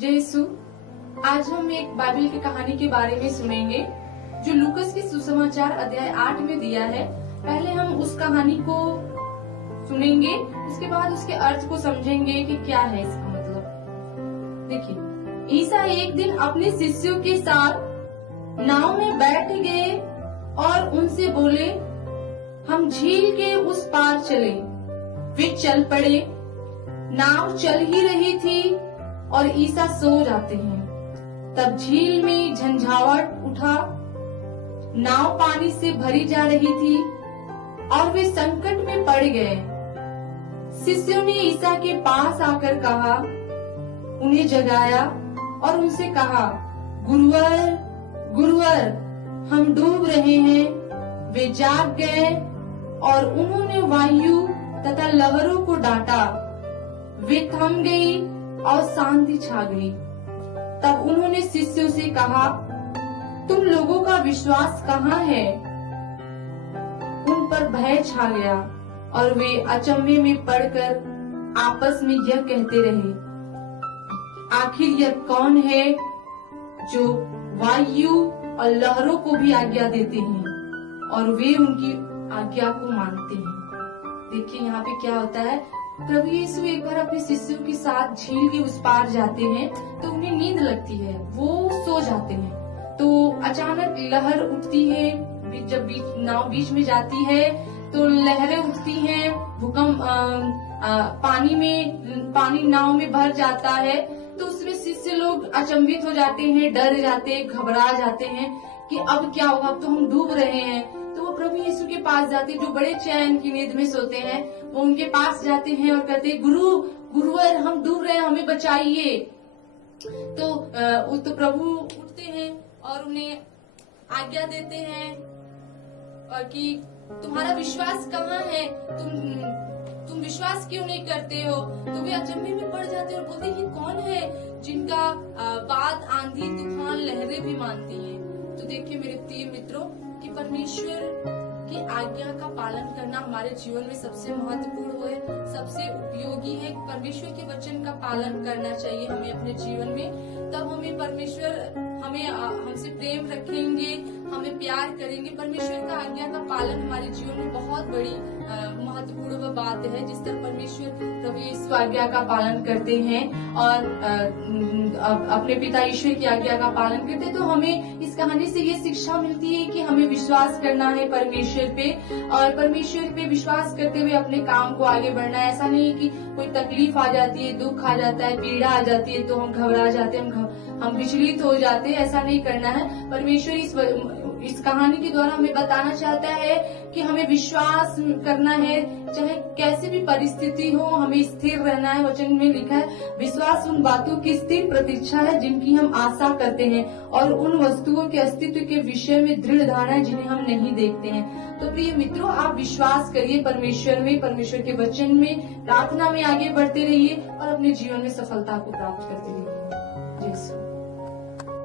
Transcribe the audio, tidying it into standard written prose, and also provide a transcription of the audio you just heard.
जय यीशु। आज हम एक बाइबल की कहानी के बारे में सुनेंगे जो लूकस के सुसमाचार अध्याय 8 में दिया है। पहले हम उस कहानी को सुनेंगे, उसके बाद उसके अर्थ को समझेंगे कि क्या है इसका मतलब। देखिए, ईसा एक दिन अपने शिष्यों के साथ नाव में बैठ गए और उनसे बोले, हम झील के उस पार चले। वे चल पड़े। नाव चल ही रही थी और ईसा सो जाते हैं। तब झील में झंझावाट उठा। नाव पानी से भरी जा रही थी और वे संकट में पड़ गए। शिष्यों ने ईसा के पास आकर कहा, उन्हें जगाया और उनसे कहा, गुरुवर, गुरुवर, हम डूब रहे हैं। वे जाग गए और उन्होंने वायु तथा लहरों को डांटा। वे थम गई और शांति छा गई। तब उन्होंने शिष्यों से कहा, तुम लोगों का विश्वास कहाँ है? उन पर भय छा गया और वे अचंभे में पड़कर आपस में यह कहते रहे, आखिर यह कौन है जो वायु और लहरों को भी आज्ञा देते हैं और वे उनकी आज्ञा को मानते हैं। देखिए यहाँ पे क्या होता है। प्रभु यीशु एक बार अपने शिष्यों के साथ झील के उस पार जाते हैं तो उन्हें नींद लगती है, वो सो जाते हैं। तो अचानक लहर उठती है। जब नाव बीच में जाती है तो लहरें उठती हैं, भूकंप, पानी नाव में भर जाता है। तो उसमें शिष्य लोग अचंभित हो जाते हैं, डर जाते हैं, घबरा जाते हैं कि अब क्या होगा, अब तो हम डूब रहे हैं। तो वो प्रभु यीशु के पास जाते, जो बड़े चैन की नींद में सोते हैं, वो उनके पास जाते हैं और कहते हैं, गुरुवर, हम डूब रहे हैं, हमें बचाइए। तो प्रभु उठते हैं और उन्हें आज्ञा देते हैं और कि तुम्हारा विश्वास कहाँ है, तुम विश्वास क्यों नहीं करते हो? तो वे अचंभे में पड़ जाते हैं और बोलते हैं, ये कौन है जिनका बात, आंधी, तूफान, लहरें भी मानती हैं। तो देखिए मेरे प्रिय मित्रों कि परमेश्वर की आज्ञा का पालन करना हमारे जीवन में सबसे महत्वपूर्ण है, सबसे उपयोगी है। परमेश्वर के वचन का पालन करना चाहिए हमें अपने जीवन में। तब हमें परमेश्वर हमसे प्रेम रखेंगे, हमें प्यार करेंगे। परमेश्वर का आज्ञा का पालन हमारे जीवन में बहुत बड़ी महत्वपूर्ण बात है। जिस तरह परमेश्वर प्रभु यीशु आज्ञा का पालन करते हैं और अपने पिता ईश्वर की आज्ञा का पालन करते हैं, तो हमें इस कहानी से ये शिक्षा मिलती है कि हमें विश्वास करना है परमेश्वर पे, और परमेश्वर पे विश्वास करते हुए अपने काम को आगे बढ़ना है। ऐसा नहीं है कि कोई तकलीफ आ जाती है, दुख आ जाता है, पीड़ा आ जाती है तो हम घबरा जाते हैं, हम विचलित हो जाते हैं। ऐसा नहीं करना है। परमेश्वर इस कहानी के द्वारा हमें बताना चाहता है कि हमें विश्वास करना है, चाहे कैसी भी परिस्थिति हो, हमें स्थिर रहना है। वचन में लिखा है, विश्वास उन बातों की स्थिर प्रतीक्षा है जिनकी हम आशा करते हैं और उन वस्तुओं के अस्तित्व के विषय में दृढ़ धारणा है जिन्हें हम नहीं देखते हैं। तो प्रिय मित्रों, आप विश्वास करिए परमेश्वर में, परमेश्वर के वचन में, प्रार्थना में आगे बढ़ते रहिए और अपने जीवन में सफलता को प्राप्त करते रहिए। जय यीशु।